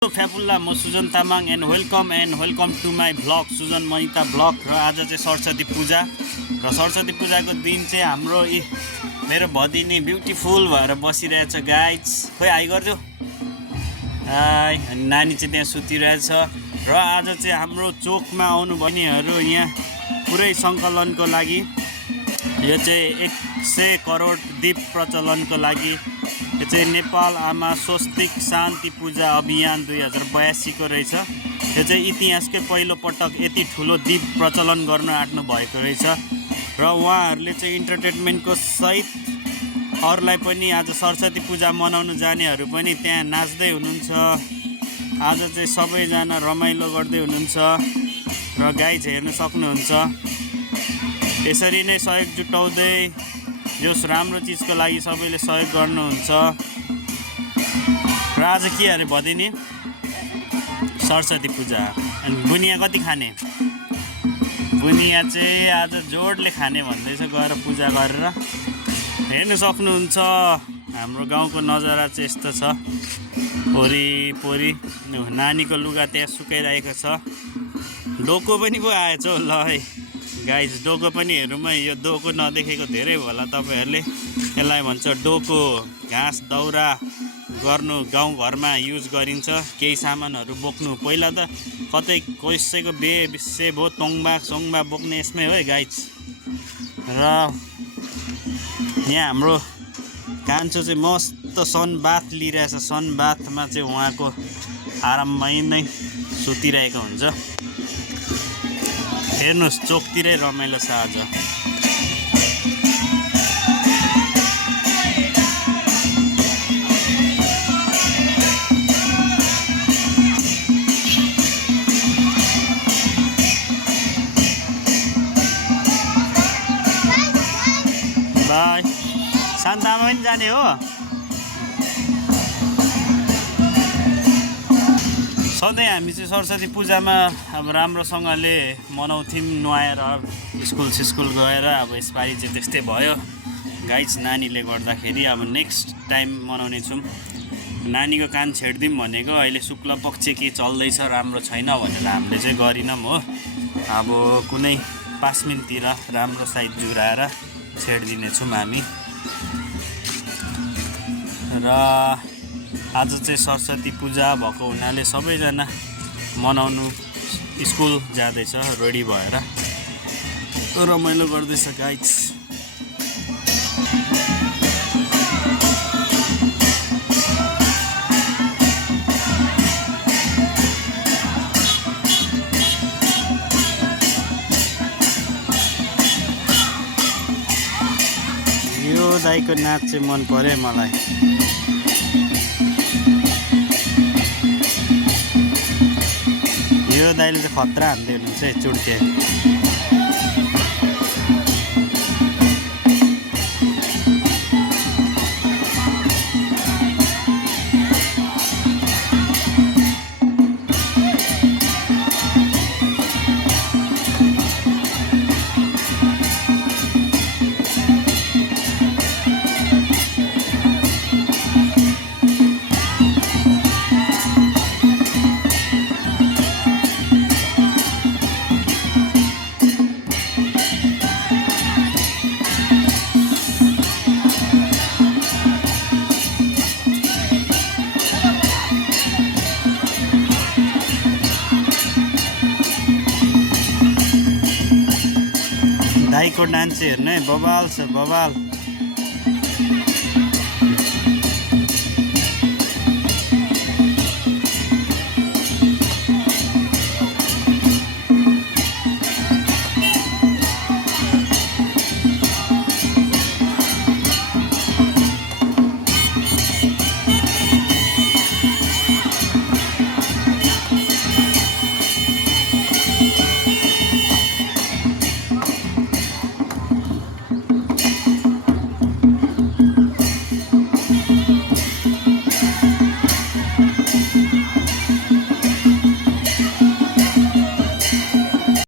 फ्यापुल्ला म Sujan Tamang and welcome to my vlog Sujan Manita vlog. र आज चाहिँ सरस्वती पूजा र सरस्वती पूजाको दिन चाहिँ हाम्रो मेरो भदिनी ब्युटिफुल भएर बसिरहेछ गाइज। खोइ हाई गर्छु हाई। अनि नानी चाहिँ त्यहाँ सुतिरहेछ र आज चाहिँ हाम्रो चोकमा आउनु बहिनीहरू यहाँ पुरै सङ्कलनको लागि यो चाहिँ 100 करोड दीप प्रचलनको लागि यो चाहिँ नेपाल आमा स्वस्तिक शान्ति पूजा अभियान 2082 को रहेछ। यो चाहिँ इतिहासकै पहिलो पटक यति ठुलो दीप प्रचलन गर्न आँट्नु भएको रहेछ र उहाँहरूले चाहिँ इन्टरटेनमेन्टको सहित अरूलाई पनि आज सरस्वती पूजा मनाउन जानेहरू पनि त्यहाँ नाच्दै हुनुहुन्छ। आज चाहिँ सबैजना रमाइलो गर्दै हुनुहुन्छ र गाइज हेर्न सक्नुहुन्छ। यसरी नै सहयोग जुटाउँदै यो राम्रो चिजको लागि सबैले सहयोग गर्नुहुन्छ। र आज के अरे भदिनी सरस्वती पूजा। अनि बुनिया कति खाने? बुनिया चाहिँ आज जोडले खाने भन्दैछ गएर पूजा गरेर। हेर्न सक्नुहुन्छ हाम्रो गाउँको नजारा चाहिँ यस्तो छ। वरिपरि नानीको लुगा त्यहाँ सुकाइरहेको छ। डोको पनि पो आएछ ल है गाइज। डोको पनि हेरौँ। यो डोको नदेखेको धेरै होला तपाईँहरूले। यसलाई भन्छ डोको। घाँस दाउरा गर्नु गाउँघरमा युज गरिन्छ। केही सामानहरू बोक्नु। पहिला त कतै कसैको सेब हो तोङबा बोक्ने यसमै हो है गाइज। र यहाँ हाम्रो कान्छो चाहिँ मस्त सनबाथ लिइरहेछ। सनबाथमा चाहिँ उहाँको आराममै नै सुतिरहेको हुन्छ। हेर्नुहोस् चोकतिरै रमाइलो छ आज। बाई शान्तामा पनि जाने हो। सधैँ हामी चाहिँ सरस्वती पूजामा अब राम्रोसँगले मनाउँथ्यौँ नुहाएर स्कुल गएर। अब यसपालि चाहिँ त्यस्तै भयो गाइज नानीले गर्दाखेरि। अब नेक्स्ट टाइम मनाउने छौँ। नानीको कान छेडिदिउँ भनेको अहिले शुक्ल पक्ष के चल्दैछ राम्रो छैन भनेर हामीले चाहिँ गरिनौँ हो। अब कुनै 5 मिनटतिर राम्रो साइड जुराएर छेडिदिनेछौँ हामी। र आज चाहिँ सरस्वती पूजा भएको हुनाले सबैजना मनाउनु स्कुल जाँदैछ रेडी भएर। रमाइलो गर्दैछ गाइज। यो दाइको नाच चाहिँ मन पर्यो मलाई। यो दाइले चाहिँ खतरा हान्दै हुनुहुन्छ है चुड्के। दाइको डान्स हेर्नु है बबाल छ बबाल।